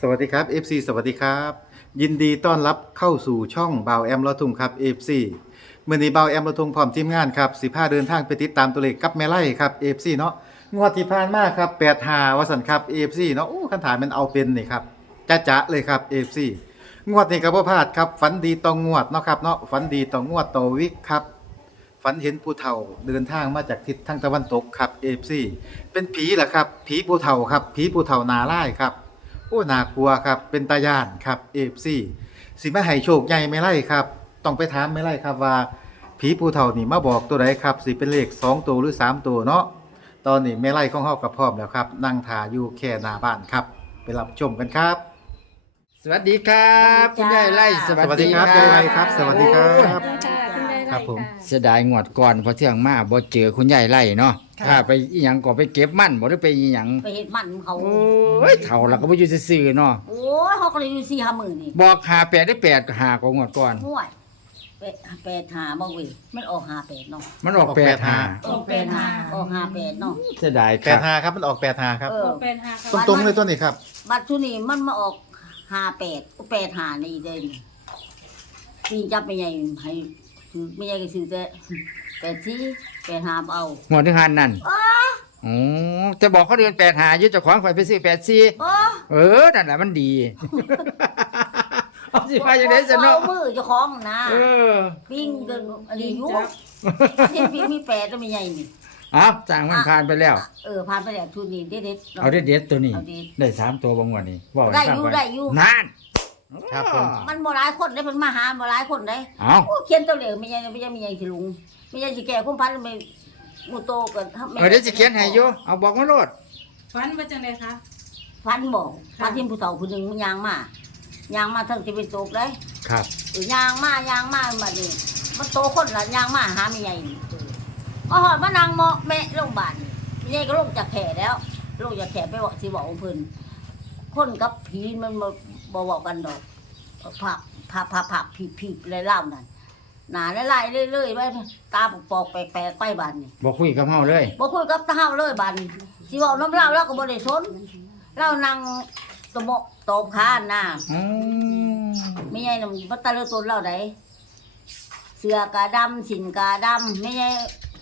สวัสดีครับ FC สวัสดีครับ ยินดีต้อนรับเข้าสู่ช่องบ่าวแอมลอทุงครับ FC เมื่อนี้บ่าวแอมลอทุงพร้อมทีมงานครับสิพาเดินทางไปติดตามตัวเลขกับแม่ไล่ครับ FC เนาะงวดที่ผ่านมาครับ8หาวสันครับ FC เนาะโอ้คันถามมันเอาเป็นนี่ครับจ้าจะเลยครับ FC งวดนี้ก็บ่พลาดครับฝันดีต่องวดเนาะครับเนาะฝันดีต่องวดต่อวิกครับฝันเห็นผู้เฒ่าเดินทางมาจากทิศทางตะวันตกครับ FC เป็นผีเหรอครับ ผีผู้เฒ่าครับ ผีผู้เฒ่านาไล่ครับ โอ้น่ากลัวครับเป็นตาย่านครับเอฟซีสิมาให้โชคใหญ่ไม่ไล่ครับ ต้องไปถามไม่ไล่ครับว่า ผีผู้เฒ่านี่มาบอกตัวใดครับสิเป็นเลข2ตัวหรือ3ตัวเนาะตอนนี้ไม่ไล่ของเฮากับพร้อมแล้วครับ นั่งทาอยู่แค่หน้าบ้านครับ ไปรับชมกันครับ สวัสดีครับคุณยายไล่สสวัสดีครับยายไล่ครับ สวัสดีครับ ครับผม เสียดายงวดก่อนเพอเที่ยงมาบ่เจอคุณยายไล่เนาะ ค่ะถ้าไปอีหยังก็ไปเก็บมันบ่ได้ไปอีหยังไปเห็ดมันเขา โอ้ยเฒ่าแล้วก็บ่อยู่ซื่อๆเนาะโอ้ยเขาก็เลยอยู่สี่ห้าหมื่นนี่บอกหาแปดได้แปดก็หากว่างวดก่อน ห่วยแปดแปดหาบ่เว้ยมันออกหาแปดเนาะมันออกออกแปแปดดหาหาออกแปดหาออกหาแปดเนาะเสียดายคแปรัดบหาครับมันออกแปดหาครับ เออ เป็นห้าครับตรงๆเลยตัวนี้ครับ บัตรชุนี่มันมาออกหาแปดแปดหานี่เด่นปีจับไม่ใหญ่ให้ถือไม่ใหญ่ก็ซื้อแต่ แปดที่แปดหาบ่เอางวดที่หันนั่นอ้าอ๋อจะบอกเขาเดือนแปดหาอยู่เจ้าของไฟไปซื้อแปดสี่โอ้เออนั่นแหละมันดี เอาสิว่าจังได๋ซะเนาะอมือเจ้าของนะเออปิ้งกันอันนี้อยู่ที่ปิ้งมีแปดแล้วไม่ใหญ่นี่เอาจ้างมันผ่านไปแล้ว เออผ่านไปแล้วชุดนี้เด็ดๆเอาเด็ดๆตัวนี้เอาเด็ดได้สามตัวบางวันนี้ว่าได้อยู่ได้อยู่นั่น ครับผม มันบ่หลายคนได้มันมาหาบ่หลายคนได้เอาโอ้เขียนตัวเหลวไม่ใช่ไม่ใช่ไม่ใช่สิลุงไม่ใช่สิแก่คุ้มพันไม่หมูโตกันเออเดี๋ยวสิเขียนให้อยู่เอาบอกมาโลดฟันมาจังเลยคะพันบอกพันที่ผู้เฒ่าผู้หนึงมันยางมายางมาทั้งที่เป็นโตกได้ครับเออยางมายางมาบัดนี้มันโตคนละยางมาหาไม่ใหญ่นี่เออก็หอดมานางเหมาะแม่โรงพยาบาลไม่ใช่ก็ลงจากแขแล้วลงจากแขไปบอกสิบอกเพิ่น คนกับผีมันบ่บ่บอกกันดอกผักผักผักผักผีผีอะไรเล่านั่นหนาไล่ๆเรื่อยๆไปตาปอกๆแปลกๆไปบานนี่บอกคุยกับเฮาเลยบ่คุยกับตาเฮาเลยบานนี่สิบอกน้ำเล่าเราก็บ่ได้สนเรานั่งตะโมะตบขาหน้าอืมไม่ใช่น้ำบัตตะเลอตนเราไดเสือกาดำสินกาดำไม่ใช่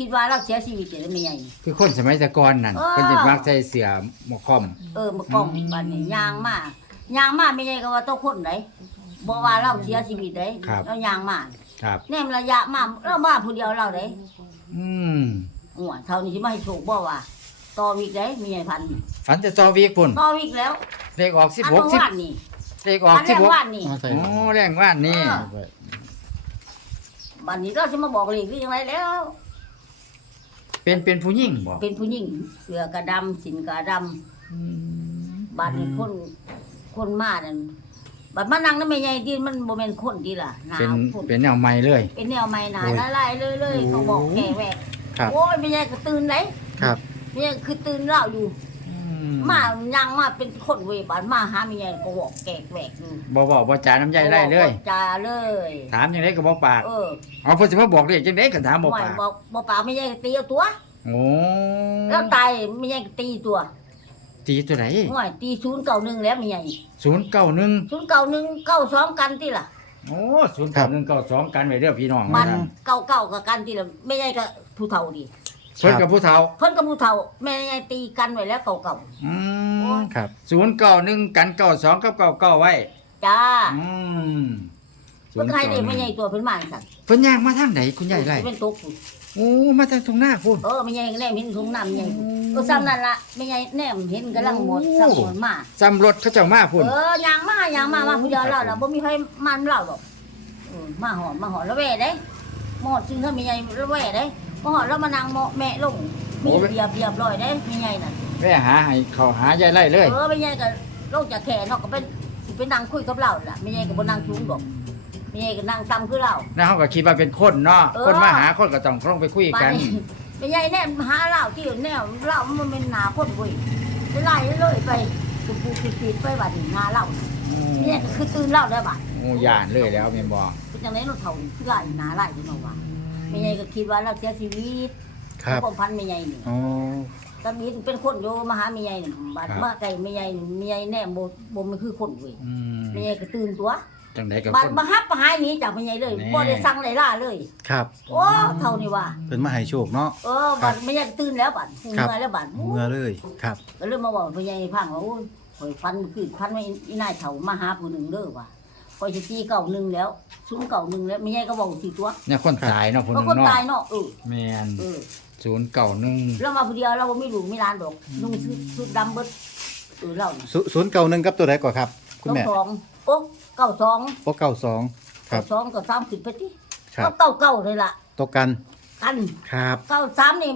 คิดว่าเราเสียชีวิตเดี๋ยวไม่ใช่คือคนสมัยแต่ก่อนนั่นเออเพิ่นจะมักใส่เสื้อหมวกคอม เออมากล้องบานนี่ยางมากยางมาไม่ใช่ก็ว่าต้องคนไดบ่ว่าเราเสียชีวิตไดเรายางมาครับ แนมระยะมาเรามาผู้เดียวเราไดอืมหัวเท่านี้สิมาให้โชคบ่ว่าต่อวิกได้มีไอ้พันฝันจะจอวีกพุ่นต่อวิกแล้วเลขออกอันเมื่อ16วานนี่10เลขออกอันแรก16วานนี่ มาใส่โอ้แรงว่านนี่เออ บัดนี้เราจะมาบอกเลยคือยังไงแล้ว เป็นเป็นผู้หญิงบ่เป็นผู้หญิงเสือกระดำสินกระดำบัดนี้คนคนมานั่นบัดมานั่งนั่นไม่ใหญ่ดีมันบ่แม่นคนดีล่ะหนาเป็นคนเป็นแนวใหม่เลย เป็นแนวใหม่หนาละลายเลยเลยเขาบอกแก่แหวกครับ โอ้ยไม่ใหญ่ก็ตื่นเลยครับ ไม่ใหญ่คือตื่นเล่าอยู่ มายังมาเป็นคนเวยบัดมาหาไม่ใหญ่ก็บอกแก่แหวกอยู่บ่บอกบ่จ่าน้ำใจได้เลยบอกจาเลย ถามจังไดก็บ่ปาก เออเอาเพิ่นสิมาบอกเลขจังได๋ก็ถามบ่ไม่ปากบอกบอกปากไม่ใหญ่ก็ตีเอาตัวโอ้แล้วตายไม่ใหญ่ก็ตีตัวตีตัวไหนห่วยตีศูนย์เก่าหนึ่งแล้วไม่ใหญ่091ศูนย์เก่าหนึ่งเก้าสองกันที่ล่ะ โอ้09192กันไว้เด้อพี่น้องมันนะเก่าเก่ากับกันที่ล่ะไม่ใช่กับผู้เฒ่าดิ เพิ่นกับผู้เฒ่าเพิ่นกับผู้เฒ่าแม่ใหญ่ตีกันไว้แล้วเก่าเก่าอืมครับศูนย์เก้าหนึ่งกันเก้าสองกับเก้าเก้าไว้ๆจ้าอืมเพิ่นใครได้ไม่ใหญ่ตัวเพิ่นมาสั่นเพิ่นย่างมาทางไหนคุณยายไรเป็นตกพุ่นโอ้มาทางตรงหน้าคุณเออไม่ใหญ่ก็แนมเห็นถุงน้ำใหญ่พุ่นเออซ้ำนั่นล่ะไม่ใหญ่แนมเห็นกำลังหมดซ้ำหมดมาจำรถเขาเจ้ามาพุ่น เออย่างมาย่างมามาผู้เดียวเราล่ะบ่มีใครมันเราหรอกเออมาหอมมาหอมแล้วแว่ได้หมดซึ่งถ้าไม่ใหญ่แล้วแว่ได้ มาหอมแล้วมานั่งเหมาะแม่ลงมีเรียบเรียบร้อยได้ไม่ใหญ่น่ะแม่หาให้เขาหายายไรเลยเออไม่ใช่ก็โลกจากแขนเนาะก็เป็นสิไปนั่งคุยกับเราล่ะไม่ใช่ก็บ่นั่งชุงดอกไม่ใช่ก็นั่งตำคือเรา นะเขาก็คิดว่าเป็นคนเนาะเออ คนมาหาคนก็ต้องลงไปคุยไปกัน ไม่ใช่แน่หาเราที่แนวเรามันเป็นหนาคนเว้ยไปไล่เลยไปปูปูปิดๆไปบัดนี้หาเราไม่ใช่ก็คือตื่นเราแล้วบัดโอ้ยานเลยแล้วแม่นบ่เป็นจังได๋เราเฒ่าคือไล่หนาไล่จังเนาะว่า ไม่ใช่ก็คิดว่าเราเสียชีวิตครับความพันไม่ใช่นี่อ๋อ ตะบินเป็นคนอยู่มาหาเมียนี่บัดครับ มาไก่เมียนี่เมียแน่บ่บ่มันคือคนเว้ยอืมเมียก็ตื่นตัวจังไดกับบัดคนมาฮับมาหายหนี้จากเมียเลยแน่ บ่ได้สั่งได้ล่าเลย ครับโอ้เท่านี้ว่าเป็นมาให้โชคเนาะ เออบัดเมียก็ตื่นแล้วบัดหูครับ เมื่อยแล้วบัดเมื่อเลยครับ ก็เลยมาบอกเมียพังว่าโอ้ยข่อยฟันขึ้นฟันไม่อีนายเฒ่ามาหาผู้หนึงเด้อว่ะ ข่อยสิตีเก่าหนึงแล้วซุ้มเก่าหนึงแล้วเมียก็บอกสิตัวเนี่ยคนตายเนาะคนหก็นึงคนเนาะตายเนาะเออแม่นเออศูนย์เก่าหนึ่งเรามาผู้เดียวเราบ่มีลูกมีหลานดอกนุ่งชุดชุดดำเบิดเออเราน่ะศูศูนย์เก่าหนึ่งกับตัวใดก่อนครับ คุณแม่เก้าสองโอ๊ะเก้าสองโอ้เก่าสองครัเก้าบ สองก็สามสิบไปที่ครับ เก้าเก้าเลยล่ะตกกันกันครับ เก้าสามนี่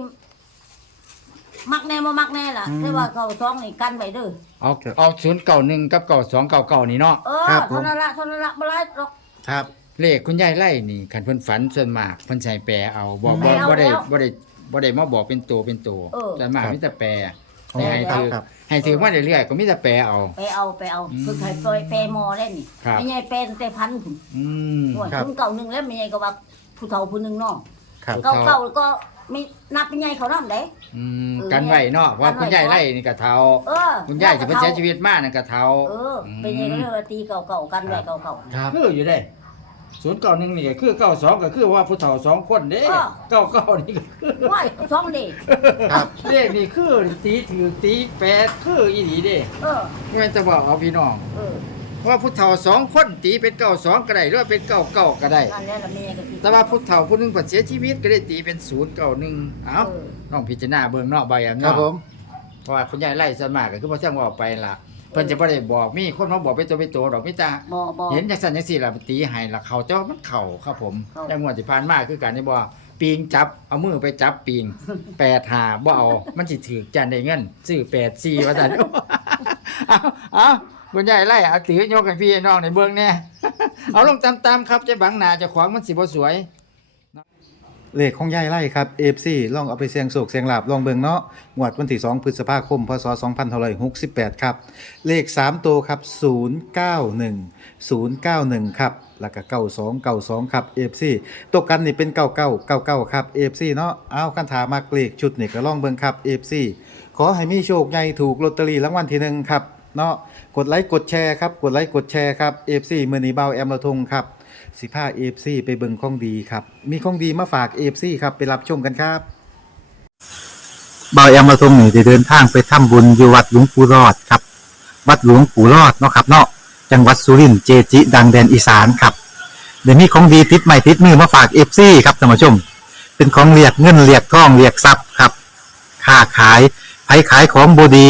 มักแน่มามักแน่ล่ะอืมแต่ว่าเก้าสองนี่กันไว้เด้อเอาเอาศูนย์เก่าหนึ่งกับเก่าสองเก่าเก่านี่เนาะเอคอรับผม เท่านั้นละเท่านั้นละบ่ไรหรอก ครับ เลขคุณยายไล่นี่คันเพิ่นฝันส่วนมากเพิ่นใช้แปลเอาบ่แปลบ่เอาบ่ได้แล้วบ่ได้บ่ได้มาบอกเป็นตัวเป็นตัวเออ ส่วนมากครับมีแต่แปลอ๋อให้ครับถือครับ ให้ถือมาเรื่อยๆก็มีแต่แปลเอา ไปเอาไปเอาอืมคือใครปล่อยแปรมอได้นี่ครับ ไม่ใช่แปรตั้งแต่พันถึงอืมว่าครับ ถึงเก่าหนึ่งแล้วไม่ใช่ก็ว่าผู้เฒ่าผู้หนึงเนาะครับครัเก่าบเก่าก็ไม่นับเป็นไงเขานำได้ อืมเออกันไว้เนาะเพราะกันไว้ คุณยายไล่นี่ก็เฒ่าเออคุณยายที่เพิ่นเสียชีวิตมานั่นก็เฒ่าเออ เป็นไงก็เรียกว่าตีเก่าเก่าๆกันไว้เก่าเก่าๆ ครับ คืออยู่ได้ศูนย์เก่าหนึ่งนี่ก็คือเก่าสองก็คือว่าผู้เฒ่าสองคนเด้เออเก่าเก่านี่ก็คือว่าสองเด็กครับ เลขนี่คือตีถือตีแปดคืออีหลีเด้ เออแม่นจะบอกเอาพี่น้อง เออ ว่าผู้เฒ่าสองคนตีเป็นเก้าสองก็ได้หรือว่าเป็นเก้าเก้าก็ได้ นั่นแหละละเมียก็สิแต่ว่าผู้เฒ่าผู้หนึงเพิ่นเสียชีวิตก็ได้ตีเป็นศูนย์เก้าหนึ่งเอ้าเออน้องพิจารณาเบิ่งเนาะใบอันครับเนาะ ผมเพราะว่าคุณยายไล่ส่วนมากก็คือบ่ช่างว่าไปล่ะเพิ่นจะบ่ได้บอกมีคนมาบอกเป็นตัวเป็นตัวดอกมีแต่บ่บ่เห็นจังซั่นจังซี่ล่ะตีให้ล่ะเขาเจ้ามันเข้าครับผมเข้าแต่งวดที่ผ่านมาคือการที่บ่ปีงจับเอามือไปจับปีง8 5บ่เอามันสิถูกจันได้เงินซื้อ8 4ว่าซั่นเอาเอา คุณยายไล่เอาถือยกให้พี่ให้น้องในเบื้องแน่เอาลงตามๆครับจะบังหน้าจะขวางมันสิบ่สวย เลขของยายไล่ครับเอฟซีลองเอาไปเสียงโศกเสียงลาบลองเบิ่งเนาะงวดวันที่ 2 พฤษภาคม พศ 2568 ครับ เลข 3 ตัวครับ 091 091 ครับ แล้วก็ 92 92 ครับ FC ตกกันนี่เป็น 99 99 ครับ FC เนาะเอาคันถามมากเลขชุดนี่ก็ลองเบิ่งครับ FC ขอให้มีโชคใหญ่ถูกลอตเตอรี่รางวัลที่หนึ่งครับ เนาะกดไลค์กดแชร์ครับกดไลค์กดแชร์ครับ FC มื้อนีเบาแอมละทงครับสิพา FC ไปเบิ่งของดีครับ มีของดีมาฝาก FC ครับไปรับชมกันครับเบาแอมมาทงนี่ได้เดินทางไปทำบุญอยู่วัดหลวงปู่รอดครับ วัดหลวงปู่รอดเนาะครับเนาะจังหวัดสุรินทร์เจจิ ดังแดนอีสานครับเดี๋ยวมีของดีติดใหม่ติดมือมาฝาก FC ครับท่านผู้ชม เป็นของเรียกเงินเรียกทองเรียกทรัพย์ครับ ค้าขายไผขายของบดี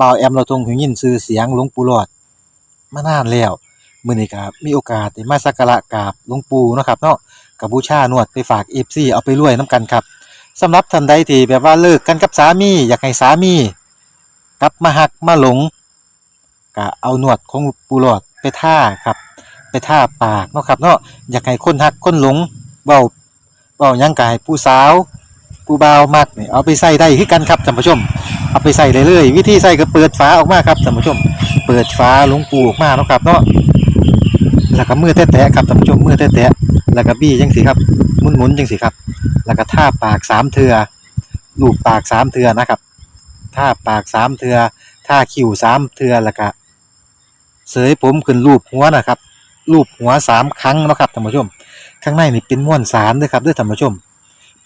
บ่าวแอมเราทรงหูยินชื่อเสียงหลวงปู่หลอดมานานแล้วมื้อนี้ก็มีโอกาสได้มาสักการะกราบหลวงปู่เนาะครับเนาะกับบูชานวดไปฝาก FC เอาไปรวยนํกันครับสำหรับท่านใดที่แบบว่าเลิกกันกับสามี อยากให้สามี กลับมาหักมาหลงก็เอาหนวดของปูหลอดไปท่าครับ ไปท่าปากเนาะครับเนาะอยากให้คนหักคนหลงเบาเบายังกายผู้สาว ผู้บ่าวมักนี่เอาไปใส่ได้คือกันครับท่านผู้ชม เอาไปใส่เลยเลยวิธีใส่ก็เปิดฝาออกมาครับท่านผู้ชม เปิดฝาหลวงปูออกมาเนาะครับเนาะแล้วก็มือแตะๆครับท่านผู้ชมมือแตะๆแล้วก็บี้จังสิครับหมุนๆจังสิครับ แล้วก็ท่าปากสามเทือลูบปากสามเทือนะครับท่าปากสามเทือท่าคิ้วสามเทือแล้วก็เสยผมขึ้นรูปหัวนะครับรูปหัวสามครั้งเนาะครับท่านผู้ชม ข้างในนี่เป็นม้วนสารด้วยครับด้วยท่านผู้ชม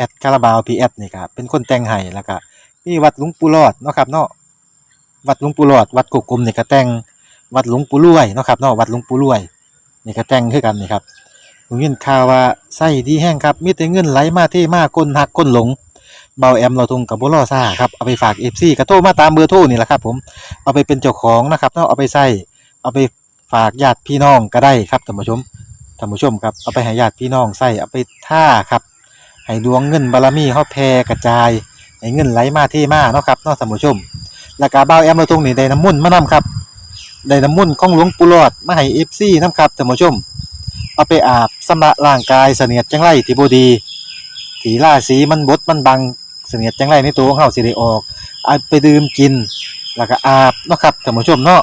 อดคาราบาวพีแอดนี่ครับเป็นคนแต่งให้แล้วก็มีวัดหลวงปู่รอดเนาะครับเนาะวัดหลวงปู่รอด วัดกกกลมนี่ก็แต่งวัดหลวงปู่รวยเนาะครับเนาะวัดหลวงปู่รวยนี่ก็แต่งคือกันนี่ครับผมยินข่าวว่าไส้ดีแห้งครับมีแต่เงินไหลมาเทมากคนหักคนหลงเบาแอมเราทงกับบุรอซ่าครับเอาไปฝากเอฟซีกระโทมาตามเบอร์โทรนี่แหละครับผมเอาไปเป็นเจ้าของนะครับเนาะเอาไปใส่เอาไปฝากญาติพี่น้องก็ได้ครับท่านผู้ชมท่านผู้ชมครับเอาไปให้ญาติพี่น้องใส่เอาไปท่าครับ ให้ดวงเงินบารมีเฮาแผ่กระจายให้เงินไหลมาเทมาเนาะครับเนาะท่านผู้ชมแล้วก็เบาแอมเราทงนี่ได้น้ำมุ่นมานํครับได้น้ำมุ่นของหลวงปู่หลอดมาให้เอฟซีนํครับท่านผู้ชม เอาไปอาบสำระร่างกายเสนียดจังไรที่บดีถีล่าสีมันบดมันบังเสนียดจังไรในตัวของเฮาสิได้ออกเอาไปดื่มกิน แล้วก็อาบเนาะครับท่านผู้ชมเนาะ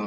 คุณ